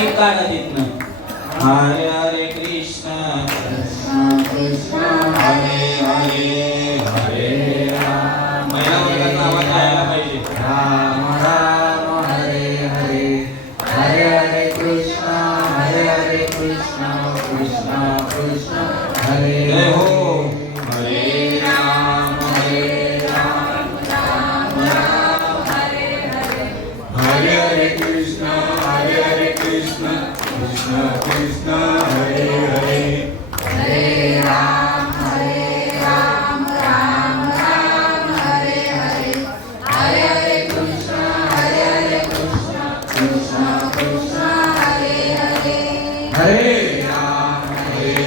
Mic काढा तिथनं. हरे हरे कृष्ण कृष्ण कृष्ण हरे हरे हरे राम. महिला वर्गाचा आवाज यायला पाहिजे. राम राम हरे हरे हरे हरे कृष्ण कृष्ण कृष्ण हरे हरे हो. कृष्ण कृष्ण हरे हरे हरे राम राम राम हरे हरे हरे हरे कृष्ण कृष्ण कृष्ण हरे हरे हरे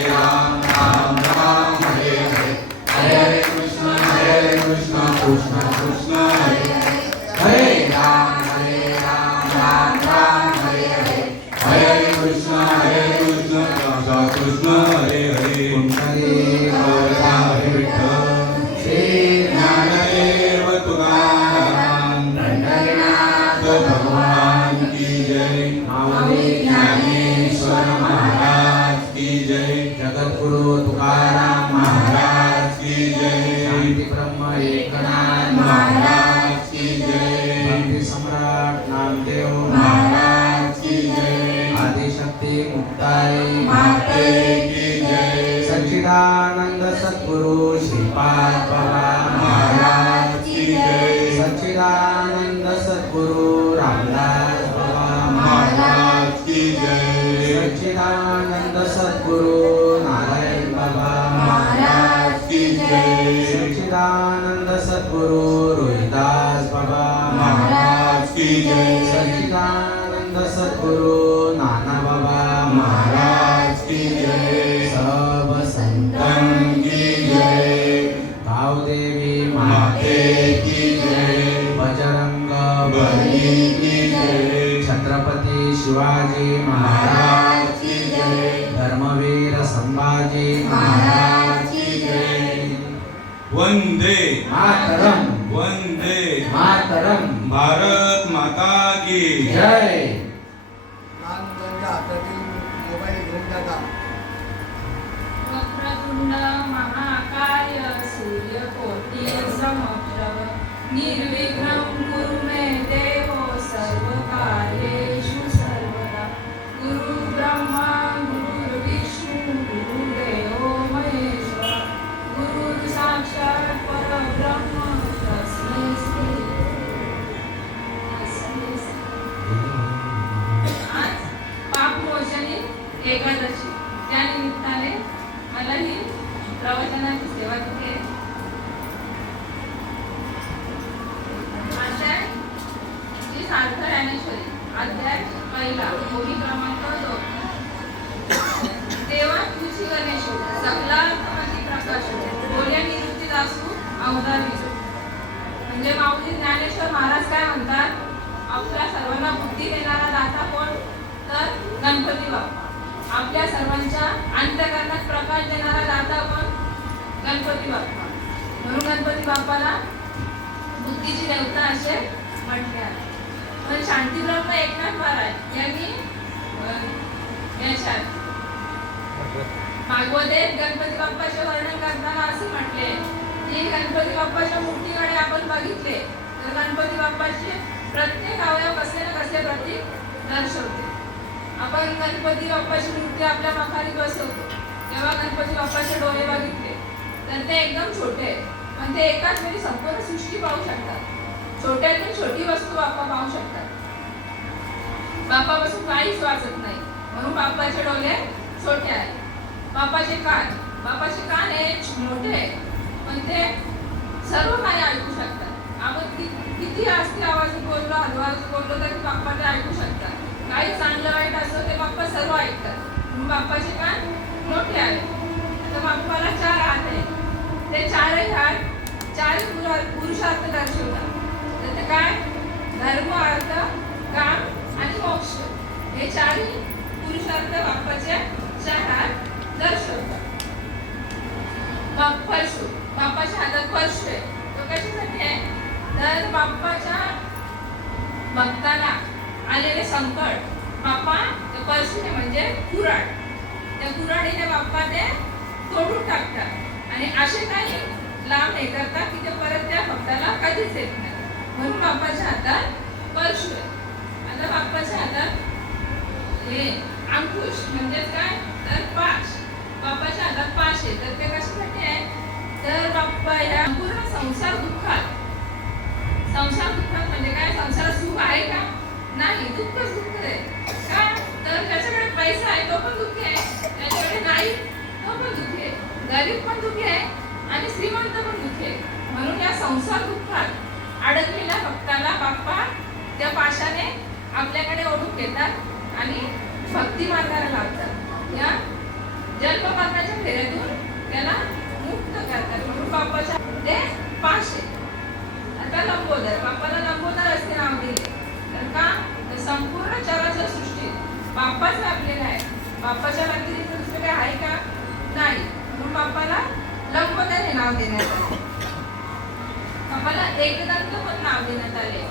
राम राम राम हरे हरे हरे हरे कृष्ण कृष्ण कृष्ण हरे हरे राम राम राम हरे हरे हरे हरे कृष्ण कृष्ण हरे हरे. कुंडली हरे विठ्ठल श्री ज्ञानदेव तुकाराम पंढरीनाथ भगवान की जय. माऊली ज्ञानेश्वर महाराज की जय. जगद्गुरु तुकाराम महाराज की जय. शांती ब्रह्म एकनाथ महाराज की जय. भक्ती सम्राट नामदेव महाराज की जय. आदिशक्ती मुक्ताई माते की जय. सच्चिदानंद सद्गुरु श्रीपाद बाबा महाराज की जय. सच्चिदानंद सद्गुरु रामदास बाबा महाराज की जय. सच्चिदानंद सद्गुरु नारायण बाबा महाराज की जय. सच्चिदानंद सद्गुरु रोहिदास बाबा महाराज की जय. सच्चिदानंद सद्गुरु नाना बाबा महाराज की जय. सब संतन की जय. भावदेवी माते की जय. बजरंग बली की जय. छत्रपती शिवाजी महाराज की जय. धर्मवीर संभाजी महाराज की जय. वंदे मातरम वंदे मातरम. भारत माता की जय. लहान मुलांच्या हातातील मोबाईल घेऊन जाता. वक्रतुंड महाकाय सूर्यकोटि समप्रभ निर्विघ्नं कुरु मे देव सर्वकार्येषु सर्वदा. गुरु ब्रह्मा गुरुर्विष्णु गुरुदेवो महेश्वरः गुरुः साक्षात् परब्रह्म तस्मै श्री. आज पापमोचनी एकादशी, त्या निमित्ताने मला ही प्रवचनाची सेवा तिथे. अध्याय श्री सार्थ ज्ञानेश्वरी अध्याय पहिला ओवी क्रमांक 2. देवा तुझी गणेश सकलात्मती प्रकाश बोल्या निवृत्ती दासू अवतार विजय. म्हणजे माऊली ज्ञानेश्वर महाराज काय म्हणतात, आपल्या सर्वांना बुद्धी देणारा दाता कोण, तर गणपती बाप्पा. आपल्या सर्वांच्या अंतःकरणात प्रकाश देणारा दाता कोण, गणपती बाप्पा. म्हणून गणपती बाप्पाला बुद्धीची देवता असे म्हटले आहे. पण शांतीब्रह्म एकनाथ महाराज यांनी याच्यात भागवतेत गणपती बाप्पाचे वर्णन करताना असे म्हटले की गणपती बाप्पाच्या मूर्तीकडे आपण बघितले तर गणपती बाप्पाचे प्रत्येक अवयव कसले ना कसले प्रतीक दर्शवते. आपण गणपती बाप्पाची मूर्ती आपल्या मखारी बसवतो तेव्हा गणपती बाप्पाचे डोळे बघितले तर ते एकदम छोटे आहेत, पण ते एकाच वेळी संपूर्ण सृष्टी पाहू शकतात. छोट्यातून छोटी वस्तू बाप्पा पाहू शकतात. बाप्पापासून काहीच वाचत नाही म्हणून बाप्पाचे डोळे छोटे आहेत. बाप्पाचे कान हे मोठे आहेत पण ते सर्व काही ऐकू शकतात. आपण किती आस्ते आवाज बोललो हलवाज बोललो तरी बाप्पा ते ऐकू शकतात. काही चांगलं वाईट असतं ते बाप्पा सर्व ऐकतात. म्हणून बाप्पाचे कान मोठे आहेत. तर बाप्पाला 4 हात आहेत. ते 4ही हात 4 पुरुषार्थ दर्शवतात. तर ते काय, धर्म अर्थ काम आणि मोक्ष हे 4ही पुरुषार्थ बाप्पाचे 4 हात दर्शवतात. बाप्पाच्या हातात परशु आहे. तो कशासाठी आहे, तर बाप्पाच्या भक्ताला आलेले संकट बाप्पा त्या परशुने म्हणजे कुऱ्हाड, त्या कुऱ्हाडीने बाप्पा ते तोडून टाकतात आणि असे काही लांब हे करतात की ते परत त्या भक्ताला कधीच येत नाही. म्हणून बाप्पाच्या हातात परशु आहे. आता बाप्पाच्या हातात हे अंकुश म्हणजेच काय तर पाश, बाप्पाच्या हातात पाश आहे. तर ते कशासाठी आहे तर बाप्पा या पूर्ण संसार दुःखात म्हणजे काय संसारात सुख आहे का नाही, दुःखच दुःख आहे का. तर त्याच्याकडे पैसा आहे तो पण दुःखी आहे, त्याच्याकडे नाही तो पण दुःखी आहे, गरीब पण दुःखी आहे आणि श्रीमंत पण दुःखी आहे. म्हणून या संसार दुःखात अडकलेल्या भक्ताला बाप्पा त्या पाशाने आपल्याकडे ओढून घेतात आणि भक्ती मार्गाला लावतात. या जन्म मरणाच्या फेऱ्यातून त्याला मुक्त करतात. म्हणून बाप्पाच्या ते पाश आहे. आता लंबोदर, बाप्पाला लंबोदर असते नाव दिले. तर का तर संपूर्ण चराचर सृष्टीत बाप्पाच व्यापलेला आहे, बाप्पाच्या व्यतिरिक्त दुसरं काय आहे का नाही. म्हणून बाप्पाला लंबोदर हे नाव देण्यात आले. बाप्पाला एकदंत पण नाव देण्यात आले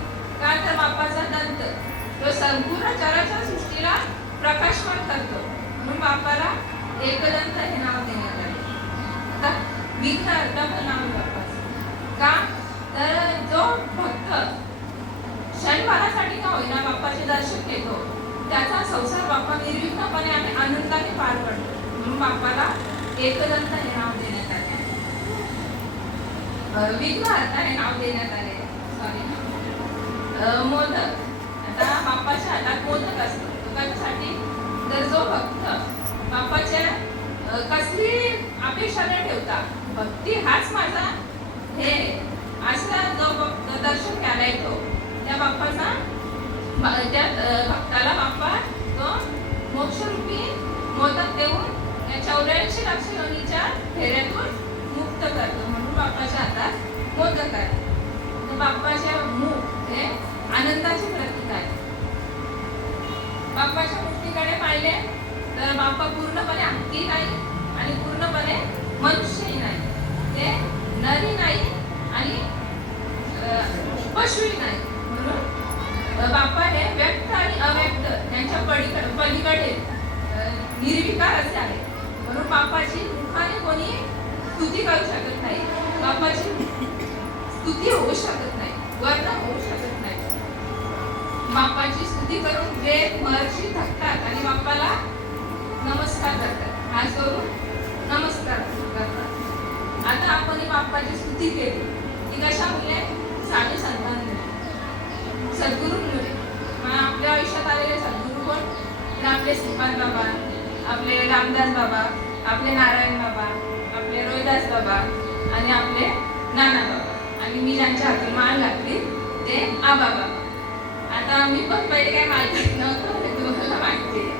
का तर बाप्पाचा दंत तो संपूर्ण चराचर सृष्टीला प्रकाशमान करतो. म्हणून बाप्पाला एकदंत हे नाव देण्यात आले. आता विघ्नहर्ता पण नाव बाप्पाचं का तर जो भक्त क्षणभरासाठी का होईना बाप्पाचे दर्शन घेतो त्याचा संसार बाप्पा निर्विघ्नपणे आणि आनंदाने पार पडतो. म्हणून बाप्पाला एकदंत हे नाव देण्यात आले, विघ्नहर्ता हे नाव देण्यात आले. सॉरी मोदक. आता बाप्पाच्या हातात मोदक असतो कशासाठी तर जो भक्त बाप्पाच्या कसली अपेक्षा न ठेवता भक्ती हाच माझा हे असा जो दर्शन घ्यायला येतो त्या बाप्पाचा त्या भक्ताला बाप्पा तो मोक्षरूपी मोदक देऊन या 84 लक्ष योनीच्या फेऱ्यातून मुक्त करतो. म्हणून बाप्पाच्या हातात मोदक आहे. तर बाप्पाच्या मुख हे आनंदाचे प्रतीक आहे. बाप्पाच्या मुक्तीकडे पाहिले तर बाप्पा पूर्णपणे हत्ती नाही आणि पूर्णपणे मनुष्यही नाही, ते नरी नाही आणि पशुही नाही. म्हणून बाप्पा हे व्यक्त आणि अव्यक्त यांच्या पलीकडे निर्विकार असे आहे. म्हणून बाप्पाची मुखाने कोणी स्तुती करू शकत नाही, बाप्पाची स्तुती होऊ शकत नाही, वर्णन होऊ शकत नाही. बाप्पाची स्तुती करून वेद महर्षी थकतात आणि बाप्पाला नमस्कार करतात, हात जोडून नमस्कार करतात. आता आपण बाप्पाची स्तुती केली की कशामुळे साधू संतांमुळे सद्गुरूंमुळे. आपल्या आयुष्यात आलेले सद्गुरू कोण तर आपले श्रीपाद बाबा, आपले रामदास बाबा, आपले नारायण बाबा, आपले रोहिदास बाबा आणि आपले नाना बाबा. आणि मी ज्यांच्या हाती माळ घातली ते आबा बाबा. आता मी पण पहिले काय माळ घातली नव्हतं हे तुम्हाला माहिती आहे.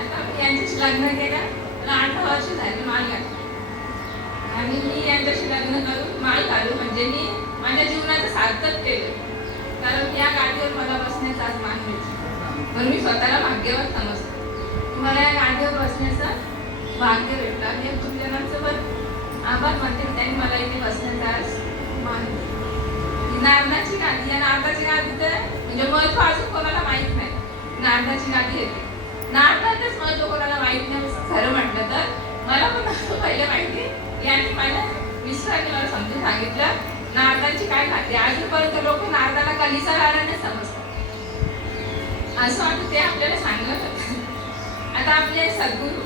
आता मी यांच्याशी लग्न केलं, मला 18 वर्ष झाली माळ घातली आणि मी यांच्याशी लग्न करून माळ घालू म्हणजे मी माझ्या जीवनाचं सार्थक केलं. कारण या गाडीवर मला बसण्याचा आज मान मिळतो म्हणून मी स्वतःला भाग्यवान समजतो. मला या गाडीवर बसण्याचं भाग्य भेटलं. मी गुरुजनांचं पण आभार मानते, त्यांनी मला इथे बसण्याचा आज मान दिला. नारदाची गादी या नारदाची गादी तर म्हणजे महत्व अजून कोणाला माहित नाही. नारदाची गादी येते, नारदाचंच महत्व कोणाला माहित नाही खरं म्हटलं तर. मला पण पहिले माहिती, यांनी माझ्या मिस्टरांनी मला समजून सांगितलं नारदाची काय खाते. अजूनपर्यंत लोक नारदाला कलीचा गाराने समजतात, असं वाटतं ते आपल्याला सांगत होतं. आता आपले सद्गुरू,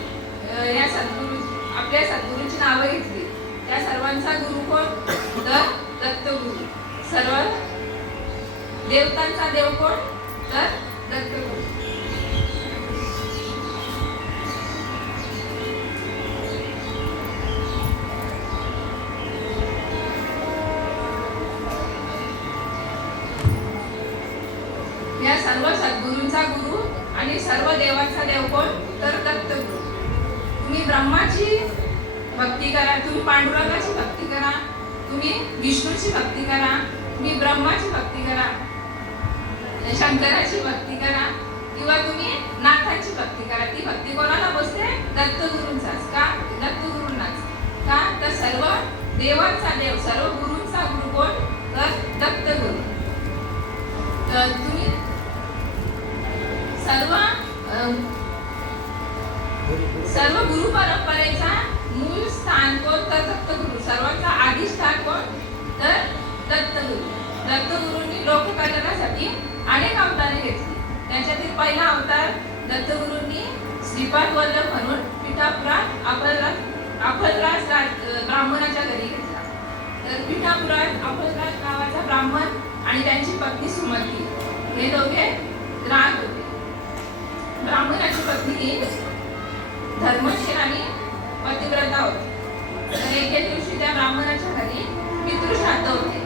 या सद्गुरू आपल्या सद्गुरूंची नावं घेतली, त्या सर्वांचा गुरु कोण तर दत्तगुरु. सर्व देवतांचा देव कोण तर दत्तगुरु. या सर्व सद्गुरूंचा गुरु आणि सर्व देवांचा देव कोण तर दत्तगुरु. तुम्ही ब्रह्माची भक्ती करा, तुम्ही पांडुरंगाची भक्ती करा, तुम्ही विष्णूची भक्ती करा, तुम्ही ब्रह्माची भक्ती करा, शंकराची भक्ती करा किंवा तुम्ही नाथाची भक्ती करा. ती भक्ती कोणाला बसते दत्तगुरूंचाच का दत्तगुरूंनाच का तर सर्व देवांचा देव, सर्व गुरूंचा गुरु कोण तर दत्तगुरु. तर तुम्ही सर्व दत्तगुरूंनी लोककल्याणासाठी अनेक अवतारे घेतली. त्याच्यातील पहिला अवतार दत्तगुरूंनी श्रीपाद वल्लभ म्हणून पिठापुरात अफलराज ब्राह्मणाच्या घरी घेतला. तर पिठापुरात अफलराज नावाचा ब्राह्मण आणि त्यांची पत्नी सुमती हे दोघे राहत होते. ब्राह्मणाची पत्नी धर्मशील आणि पतिव्रता होती. तर एके दिवशी त्या ब्राह्मणाच्या घरी पितृश्राद्ध होते.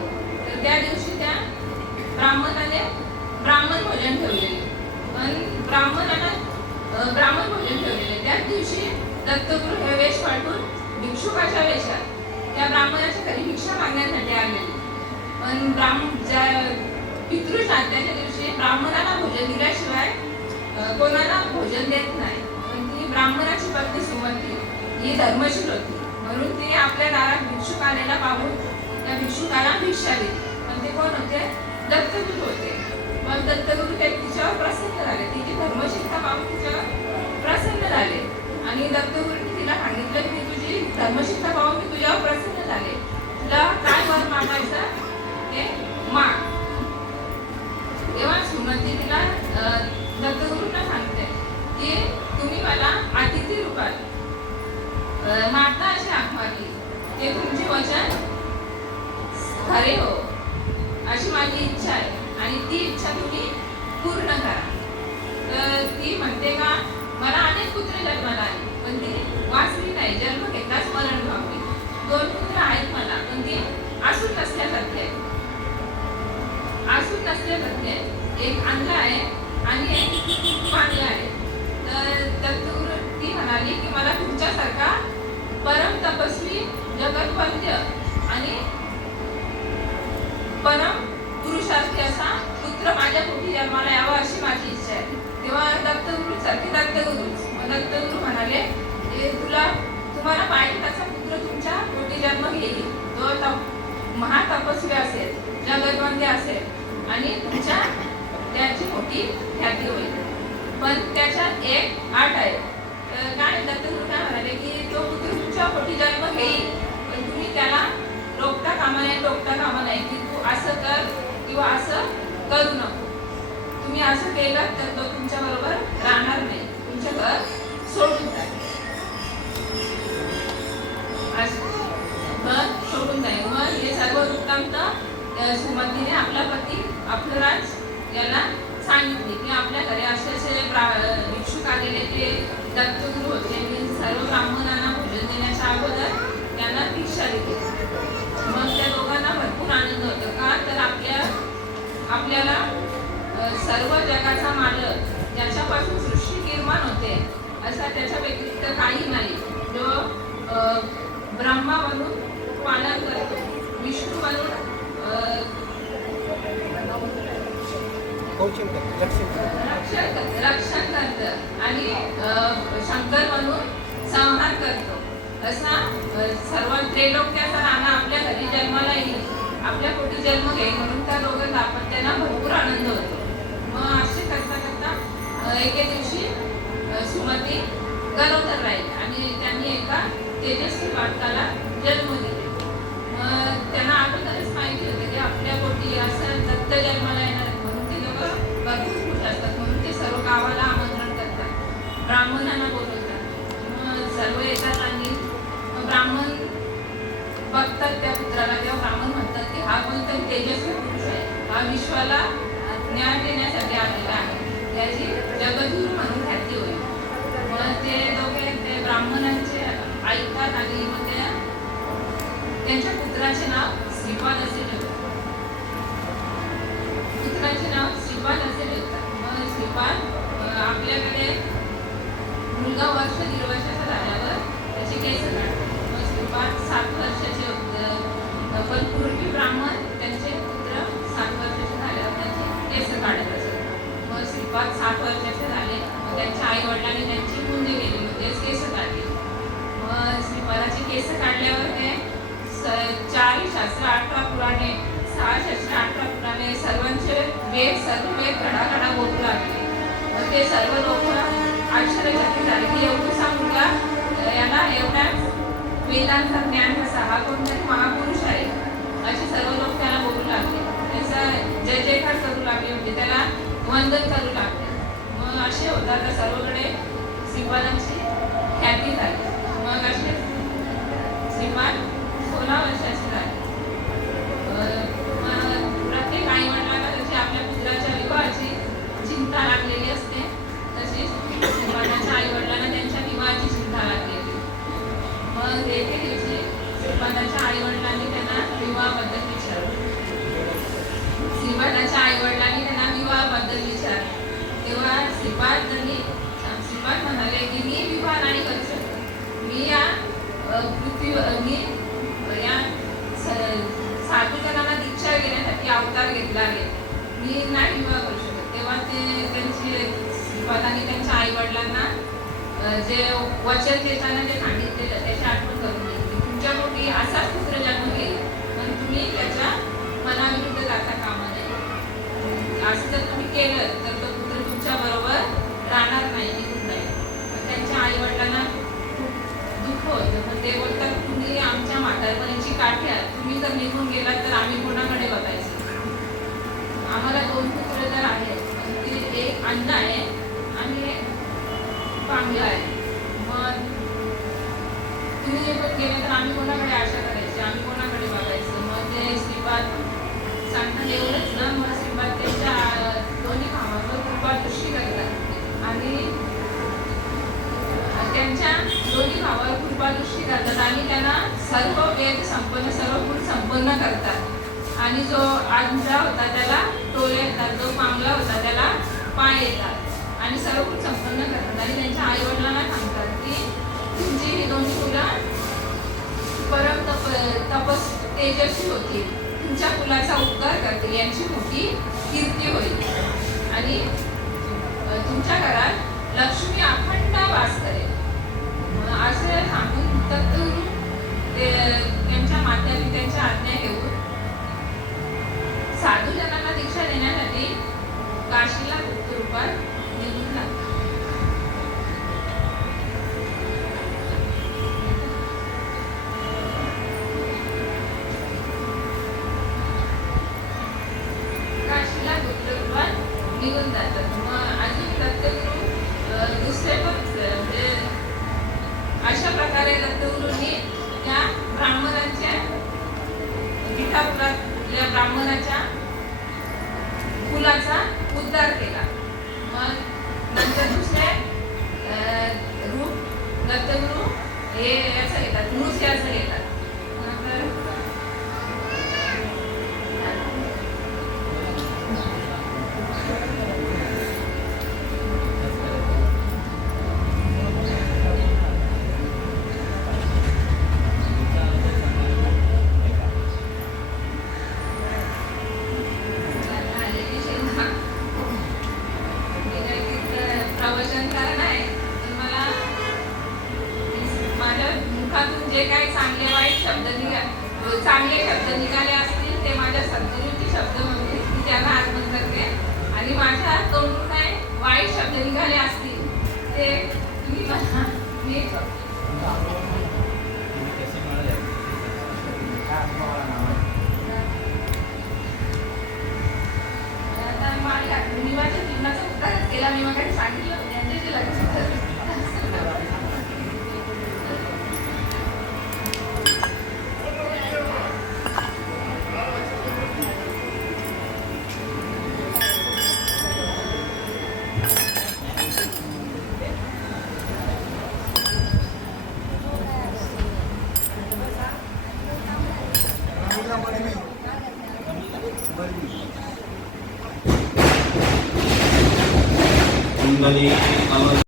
तर त्या दिवशी त्या ब्राह्मणाने ब्राह्मण भोजन ठेवलेले. पण ब्राह्मण भोजन ठेवलेले त्याच दिवशी दत्तगुरू हे वेश वाटून भिक्षुकाच्या वेशात त्या ब्राह्मणाच्या घरी भिक्षा मागण्यासाठी आलेले. पण पितृश्राद्धाच्या दिवशी ब्राह्मणाला भोजन दिल्याशिवाय कोणाला भोजन देत नाही. पण ती ब्राह्मणाची पत्नी सुमती ही धर्मशील होती, म्हणून ती आपल्या दारात भिक्षुक आलेला पाहून त्या भिक्षुकाला भिक्षा दिली. पण ते कोण होते? दत्तगुरू होते. मग दत्तगुरू तिच्यावर प्रसन्न झाले. तिची धर्मशीलता पाहून तिच्यावर प्रसन्न झाले आणि दत्तगुरूंनी तिला सांगितलं की तुझी धर्मशीलता पाहून मी तुझ्यावर प्रसन्न झाले, तुला काय वर मागायचं ते माग. तेव्हा सुमती तिला दत्तगुरूंना सांगते की तुम्ही मला अतिथी रूपात माता अशी हाक मारली, ते तुमचे वचन खरे हो अशी माझी इच्छा आहे आणि ती इच्छा तुम्ही पूर्ण करा. तर ती म्हणते का मला अनेक पुत्र जन्माला आले पण ती वाचली नाही, जन्म घेतलाच मरण पावली. 2 पुत्र आहेत मला पण ती असून नसल्यासारखे आहेत. असून नसल्यासारखे आहेत. एक अंध आहे आणि एक पांगला आहे. तर दत्तगुरू ती म्हणाली की मला तुमच्यासारखा परम तपस्वी जगतवंद्य आणि परम पुरुषार्थी असा पुत्र माझ्या पोटी जन्माला यावा अशी माझी इच्छा आहे. तेव्हा दत्तगुरू म्हणाले तुम्हाला पाहिजे तसा पुत्र तुमच्या पोटी जन्म घेईल. तो महातपस्वी असेल, जगतवंद्य असेल आणि त्याची मोठी ख्याती होईल. पण त्याच्यात एक अट आहे. काय दत्तगुरू काय म्हणाले की तो पुत्र तुमच्या पोटी जन्म घेईल पण तुम्ही त्याला टोकता कामा नाही की तू असं कर किंवा असं करू नको. तुम्ही असं केलं तर तो तुमच्या बरोबर राहणार नाही, तुमचं घर सोडून जाईल. सोडून जाईल. मग हे सर्व वृत्तांत सुमतीने आपला पती अफलराज याला सांगितले की आपल्या घरी असे भिक्षुक आलेले ते दत्तगुरू होते. मी सर्व ब्राह्मणांना भोजन देण्याच्या अगोदर त्यांना भिक्षा दिली. मग त्या दोघांना भरपूर आनंद होतो. का तर आपल्याला सर्व जगाचा मालक ज्याच्यापासून सृष्टी निर्माण होते असा त्याच्या व्यतिरिक्त काही नाही. जो ब्रह्मा म्हणून पालन करतो, विष्णू म्हणून रक्षण करतं आणि शंकर म्हणून संहार करतो. असा सर्व त्रैलोक्याचा राणा आपल्या घरी जन्माला येईल, आपल्या पोटी जन्म घेईल म्हणून त्या दोघं दाम्पत्याला भरपूर आनंद होतो. मग असे करता करता एके दिवशी सुमती गरोदर राहील आणि त्यांनी एका तेजस्वी बालकाला जन्म दिले. मग त्यांना अगोदरच माहिती होतं की आपल्या पोटी असं दत्त जन्माला येणार आहे म्हणून ते लोक भरपूर खुश असतात. म्हणून ते सर्व गावाला आमंत्रण करतात, ब्राह्मणांना बोलवतात. मग सर्व येतात आणि ब्राह्मण बघतात त्या पुत्राला. तेव्हा ब्राह्मण म्हणतात की हा कोणतरी तेजस्वी पुरुष आहे, हा विश्वाला ज्ञान देण्यासाठी आलेला आहे, त्याची जगद्गुरू म्हणून ख्याती होईल. मग ते दोघे ते ब्राह्मणांचे ऐकतात आणि मग त्यांच्या पुत्राचे नाव श्रीपाद असे ठेवतात. पुत्राचे नाव श्रीपाद असे ठेवतात. मग श्रीपाद आपल्याकडे मुलगा 1-1.5 वर्षाचा झाल्यावर त्याचे केस काढतात. मग श्रीपाद 7 वर्षाचे होते. पण पूर्वी ब्राह्मण त्यांचे पुत्र 7 वर्षाचे झाल्यावर त्यांचे केस काढत असत. मग श्रीपाद 7 वर्षाचे झाले. मग त्यांच्या आई वडिलांनी त्यांची मुंडी केली, मग तेच केस काढले. मग श्रीपादाचे केस काढल्यावर ते 4 शास्त्र 18 पुराणे 6 शास्त्र 18 पुराणे सर्व वेद घडाघडा बोलू लागले. मग ते सर्व लोक आश्चर्यचकित झाले की एवढा मुलगा याला एवढा वेदांचा ज्ञान कसा, हा कोणतरी महापुरुष आहे असे सर्व लोक त्याला बोलू लागले. त्याचा वंदन करू लागले. मग असे होता तर सर्वकडे श्रीपादांची ख्याती झाली. मग असे श्रीपाद 16 वर्षाचे झाले. मग प्रत्येक आई वडिलांना त्याची आपल्या पुत्राच्या विवाहाची चिंता लागलेली असते, तशी श्रीपादांच्या आई वडिलांना त्यांच्या विवाहाची चिंता लागलेली. मग एके दिवशी श्रीपादांच्या आई वडिलांनी त्यांना विवाहाबद्दल विचारलं. श्रीपादांच्या आई वडिलांनी त्यांना विवाहाबद्दल विचारलं. तेव्हा श्रीपाद म्हणाले की मी विवाह नाही करू शकत. मी या साधू जणांना दीक्षा घेण्यासाठी अवतार घेतला आहे. मी नाही विवाह करू शकत. तेव्हा श्रीपादांनी त्यांच्या आई वडिलांना जे वचन देताना जे सांगितलेलं त्याची आठवण करून दिली. तुमच्या पोटी असाच पुत्र जन्म घेईल, पण तुम्ही त्याच्या मनाविरुद्ध जाता कामा नये. असं जर तुम्ही केलं तर तो पुत्र तुमच्या बरोबर राहणार नाही, निघून जाईल. त्यांच्या आई वडिलांना खूप दुःख होतं. पण ते बोलतात तुम्ही आमच्या म्हातारपणीची काठी आहात. तुम्ही जर निघून गेलात तर आम्ही कोणाकडे बघायचं. आम्हाला 2 पुत्र तर आहेत, ते एक अण्णा आहे आणि एक पांगला आहे. मग तुम्ही निघून गेले तर आम्ही कोणाकडे आशा करायची, आम्ही कोणाकडे बघायचं. मग ते श्रीपाद सांगतात एवढंच ना. मग श्रीपाद त्यांच्या दोन्ही भावांवर कृपा दृष्टी करतात आणि त्यांच्या दोन्ही भावावर कृपा दृष्टी करतात आणि त्यांना सर्व वेद संपन्न, सर्व गुण संपन्न करतात. आणि जो आंधळा होता त्याला डोळे येतात, जो पांगला होता त्याला पाय येतात आणि सर्व गुण संपन्न करतात. आणि त्यांच्या आई वडिलांना सांगतात की तुमची ही दोन्ही मुलं परम तपस तेजस्वी होती, तुमच्या कुलाचा उद्धार करते, यांची मोठी कीर्ती होईल आणि तुमच्या घरात लक्ष्मी अखंड वास करेल. असं सांगून तत्गुरू त्यांच्या मात्याने त्यांच्या आज्ञा घेऊन साधू जणांना दीक्षा देण्यासाठी काशीला गुप्त रूपात निघून लागतात. काशीला गुप्त रूपात निघून जातात. मग अजून दत्तगुरू दुसरे पण म्हणजे अशा प्रकारे दत्तगुरूंनी त्या ब्राह्मणांच्या पिठापुरातल्या ब्राह्मणाच्या कुलाचा उद्धार केला. मग नंतर दुसरे रूप दत्तगुरू हे याचं घेतात, नृस याचं घेतात. जे काही चांगले शब्द निघाले असतील ते माझ्या सद्गुरूचे शब्द म्हणजे मी त्यांना आगमन करते. आणि माझ्या तोंडून काय वाईट शब्द निघाले असतील ते तुम्ही मला मी आता माझ्या जीवनाचा उद्धारच केला. मी मग सांगितलं त्यांच्याशी लगेच कुंडली